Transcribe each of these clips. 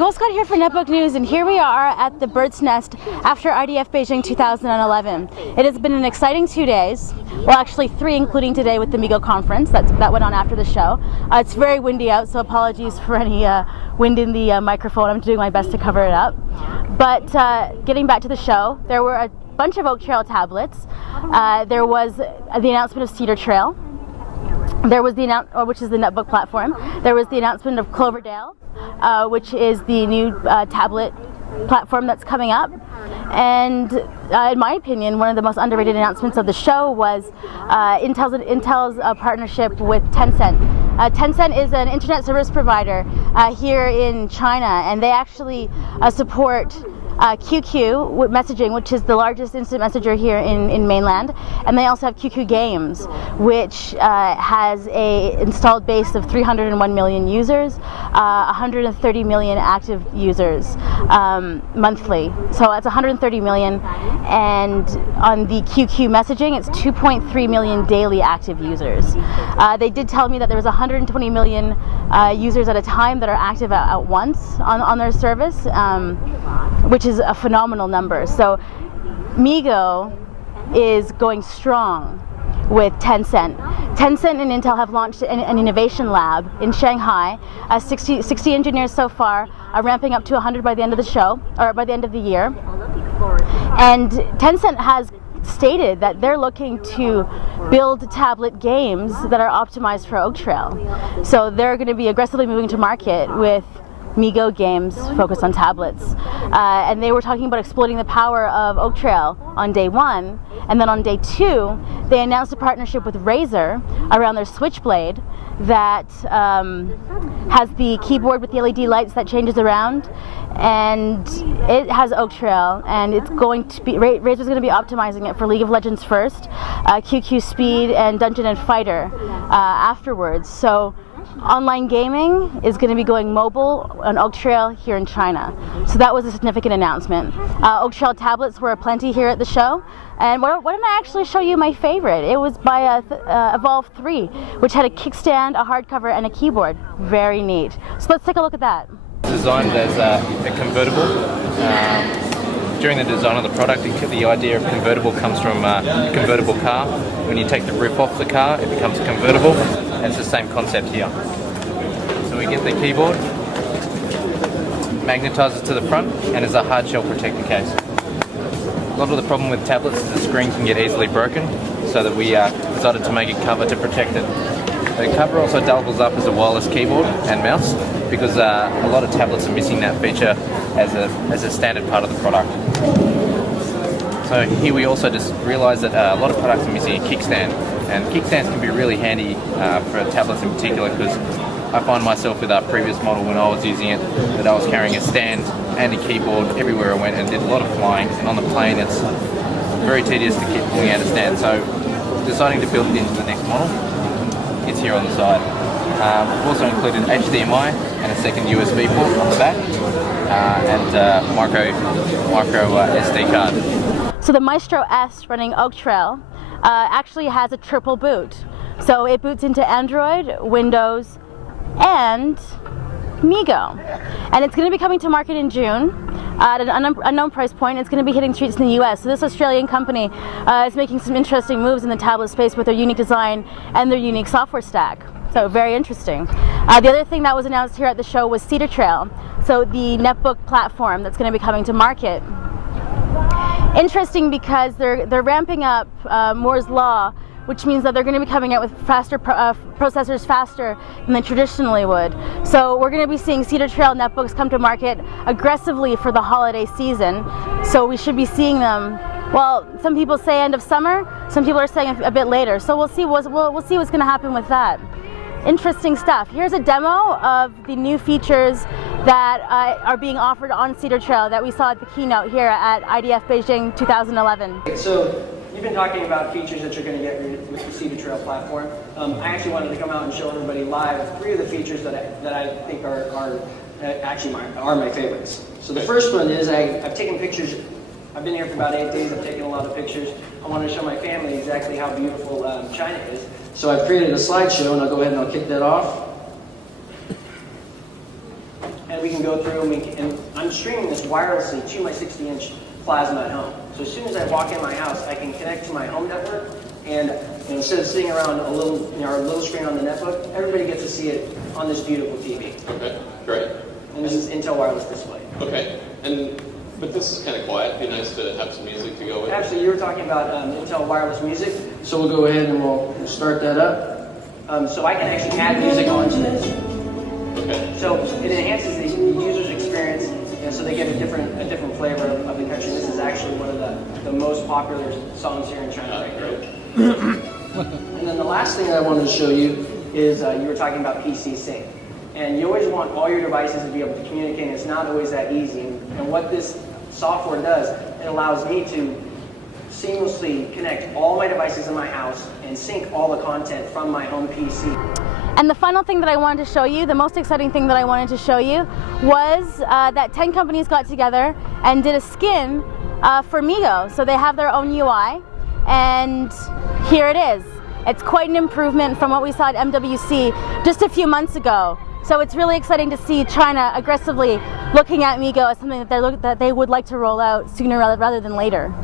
Nicole Scott here for Netbook News, and here we are at the Bird's Nest after IDF Beijing 2011. It has been an exciting 2 days, well actually 3 including today with the MeeGo conference that went on after the show. It's very windy out, so apologies for any wind in the microphone. I'm doing my best to cover it up. But getting back to the show, there were a bunch of Oak Trail tablets. There was the announcement of Cedar Trail. There was which is the Netbook platform. There was the announcement of Cloverdale, which is the new tablet platform that's coming up. And in my opinion, one of the most underrated announcements of the show was Intel's partnership with Tencent. Tencent is an internet service provider here in China, and they actually support QQ messaging, which is the largest instant messenger here in mainland, and they also have QQ Games, which has a installed base of 301 million users, 130 million active users monthly. So it's 130 million, and on the QQ messaging, it's 2.3 million daily active users. They did tell me that there was 120 million users at a time that are active at once on their service, which is a phenomenal number. So MeeGo is going strong with Tencent. Tencent and Intel have launched an innovation lab in Shanghai. 60 engineers so far, ramping up to 100 by the end of the show, or by the end of the year. And Tencent has stated that they're looking to build tablet games that are optimized for Oak Trail. So they're going to be aggressively moving to market with MeeGo games focused on tablets. And they were talking about exploiting the power of Oak Trail on day 1, and then on day 2 they announced a partnership with Razer around their Switchblade that has the keyboard with the LED lights that changes around, and it has Oak Trail, and it's going to be, Razer's going to be optimizing it for League of Legends first, QQ Speed and Dungeon and Fighter afterwards. So online gaming is going to be going mobile on Oak Trail here in China. So that was a significant announcement. Oak Trail tablets were aplenty here at the show. And why don't I actually show you my favorite? It was by Evolve 3, which had a kickstand, a hardcover, and a keyboard. Very neat. So let's take a look at that. Designed as a convertible. During the design of the product, the idea of convertible comes from a convertible car. When you take the roof off the car, it becomes a convertible. And it's the same concept here. So we get the keyboard, magnetizes to the front, and is a hard shell protector case. A lot of the problem with tablets is the screen can get easily broken, so that we decided to make a cover to protect it. The cover also doubles up as a wireless keyboard and mouse, because a lot of tablets are missing that feature as a standard part of the product. So here we also just realised that a lot of products are missing a kickstand, and kickstands can be really handy for tablets in particular, because I find myself with our previous model when I was using it that I was carrying a stand and a keyboard everywhere I went, and did a lot of flying, and on the plane it's very tedious to keep pulling out a stand. So deciding to build it into the next model, it's here on the side. We've also included HDMI and a second USB port on the back, and micro SD card. So the Maestro S running Oak Trail actually has a triple boot. So it boots into Android, Windows, and MeeGo. And it's going to be coming to market in June at an unknown price point. It's going to be hitting streets in the US. So this Australian company is making some interesting moves in the tablet space with their unique design and their unique software stack. So very interesting. The other thing that was announced here at the show was Cedar Trail. So the netbook platform that's going to be coming to market. Interesting because they're ramping up Moore's Law, which means that they're going to be coming out with faster processors faster than they traditionally would. So we're going to be seeing Cedar Trail netbooks come to market aggressively for the holiday season. So we should be seeing them. Well, some people say end of summer. Some people are saying a bit later. So we'll see. We'll see what's going to happen with that. Interesting stuff. Here's a demo of the new features that are being offered on Cedar Trail that we saw at the keynote here at IDF Beijing 2011. So you've been talking about features that you're going to get with the Cedar Trail platform. I actually wanted to come out and show everybody live 3 of the features that I think are actually my favorites. So the first one is I've taken pictures. I've been here for about 8 days. I've taken a lot of pictures. I wanted to show my family exactly how beautiful China is. So I've created a slideshow, and I'll go ahead and I'll kick that off. And we can can go through and I'm streaming this wirelessly to my 60-inch plasma at home. So as soon as I walk in my house, I can connect to my home network, and instead of sitting around a little screen on the netbook, everybody gets to see it on this beautiful TV. Okay, great. And this is Intel wireless display. Okay, but this is kind of quiet. It'd be nice to have some music to go with. Actually, you were talking about Intel wireless music, so we'll go ahead and we'll start that up. So I can actually add music onto this. Okay. So it enhances the user's experience, and so they get a different flavor of the country. This is actually one of the most popular songs here in China right now. And then the last thing I wanted to show you is you were talking about PC sync. And you always want all your devices to be able to communicate, and it's not always that easy. And what this software does, it allows me to seamlessly connect all my devices in my house and sync all the content from my home PC. And the final thing that I wanted to show you, the most exciting thing that I wanted to show you, was that 10 companies got together and did a skin for MeeGo. So they have their own UI, and here it is. It's quite an improvement from what we saw at MWC just a few months ago. So it's really exciting to see China aggressively looking at MeeGo as something that they would like to roll out sooner rather than later.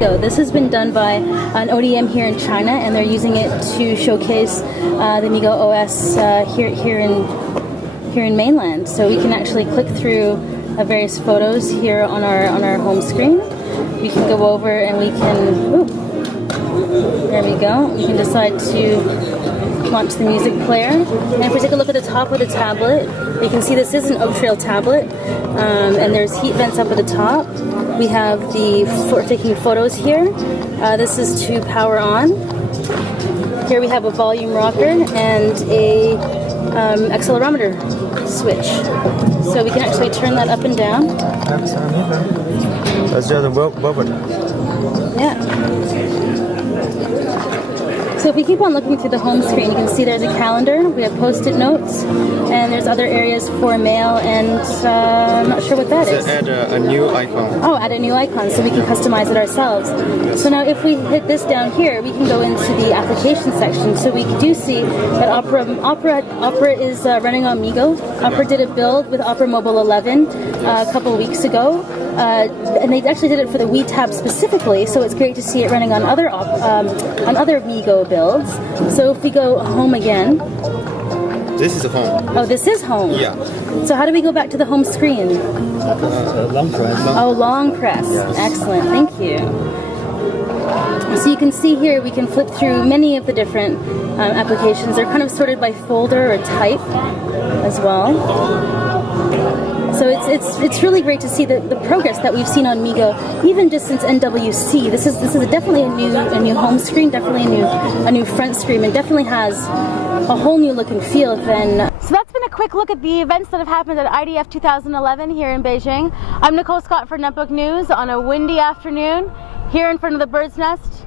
So this has been done by an ODM here in China, and they're using it to showcase the MeeGo OS here in mainland. So we can actually click through various photos here on our home screen. We can go over and we can. There we go. We can decide to launch the music player. And if we take a look at the top of the tablet, you can see this is an Oak Trail tablet, and there's heat vents up at the top. We have for taking photos here. This is to power on. Here we have a volume rocker and a accelerometer switch. So we can actually turn that up and down. That's just a bubble. Yeah. So if we keep on looking through the home screen, you can see there's a calendar, we have post-it notes, and there's other areas for mail, and I'm not sure what that is. Add a new icon. Oh, add a new icon so we can customize it ourselves. Yes. So now if we hit this down here, we can go into the application section. So we do see that Opera is running on MeeGo. Opera did a build with Opera Mobile 11 a couple of weeks ago. And they actually did it for the Wii Tab specifically, so it's great to see it running on other MeeGo builds. So if we go home again. This is home. Oh, this is home? Yeah. So how do we go back to the home screen? Long press. Oh, long press. Yes. Excellent, thank you. So you can see here we can flip through many of the different applications. They're kind of sorted by folder or type as well. So it's really great to see the progress that we've seen on MeeGo, even just since NWC. This is definitely a new home screen, definitely a new front screen, and definitely has a whole new look and feel. So that's been a quick look at the events that have happened at IDF 2011 here in Beijing. I'm Nicole Scott for Netbook News on a windy afternoon here in front of the Bird's Nest